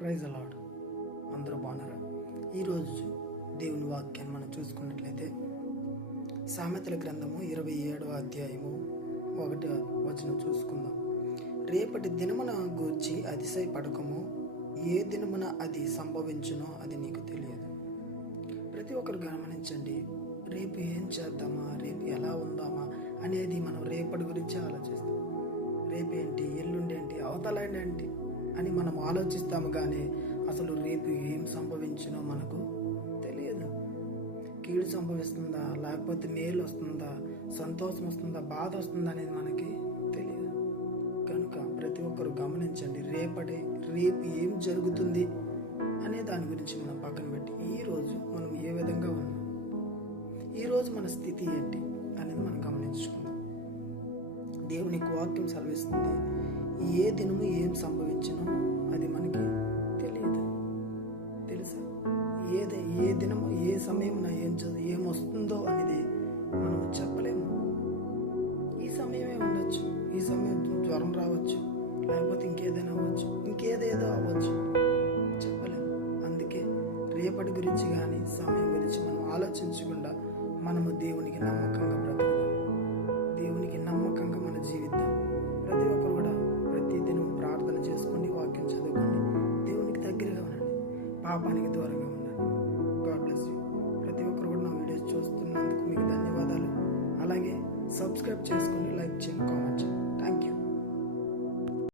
Praise the lord. అందరూ బాగున్నారా? ఈరోజు దేవుని వాక్యాన్ని మనం చూసుకున్నట్లయితే సామెతల గ్రంథము 27వ అధ్యాయము 1వ వచనం చూసుకుందాం. రేపటి దినమున గూర్చి అతిశయపడకము, ఏ దినమున అది సంభవించునో అది నీకు తెలియదు. ప్రతి ఒక్కరు గమనించండి, రేపు ఏం చేద్దామా, రేపు ఎలా ఉందామా అనేది మనం రేపటి గురించి ఆలోచిస్తాం. రేపేంటి, ఎల్లుండేంటి, అవతలేంటి అని మనం ఆలోచిస్తాము, కానీ అసలు రేపు ఏం సంభవించినో మనకు తెలియదు. కీడు సంభవిస్తుందా, లేకపోతే మేలు వస్తుందా, సంతోషం వస్తుందా, బాధ వస్తుందా అనేది మనకి తెలియదు. కనుక ప్రతి ఒక్కరు గమనించండి, రేపు ఏం జరుగుతుంది అనే దాని గురించి మనం పక్కన పెట్టి ఈరోజు మనం ఏ విధంగా ఉన్నాం, ఈరోజు మన స్థితి ఏంటి అనేది మనం గమనించుకుందాం. దేవునికి వాక్యం సెలవిస్తుంది, ఏ దినము ఏం సంభవించినో అది మనకి తెలియదు. తెలుసా? ఏ దినము ఏ సమయం ఏం వస్తుందో అనేది మనం చెప్పలేము. ఈ సమయమే ఉండొచ్చు, ఈ సమయం జ్వరం రావచ్చు, లేకపోతే ఇంకేదైనా అవ్వచ్చు, ఇంకేదేదో అవ్వచ్చు, చెప్పలేము. అందుకే రేపటి గురించి కానీ సమయం గురించి మనం ఆలోచించకుండా మనము దేవునికి నమ్మకంగా బ్రతుకుదాం, దేవునికి నమ్మకంగా మన జీవితం. ప్రతి ఒక్కరు కూడా ప్రతిదినం ప్రార్థన చేసుకోండి, వాక్యం చదువుకోండి, దేవునికి దగ్గరగా ఉండండి, పాపానికి దూరంగా ఉండండి. God bless you. ప్రతి ఒక్కరు కూడా నా వీడియోస్ చూస్తున్నందుకు మీకు ధన్యవాదాలు. అలాగే సబ్స్క్రైబ్ చేసుకోండి, లైక్ చేయండి, కామెంట్ చేయండి.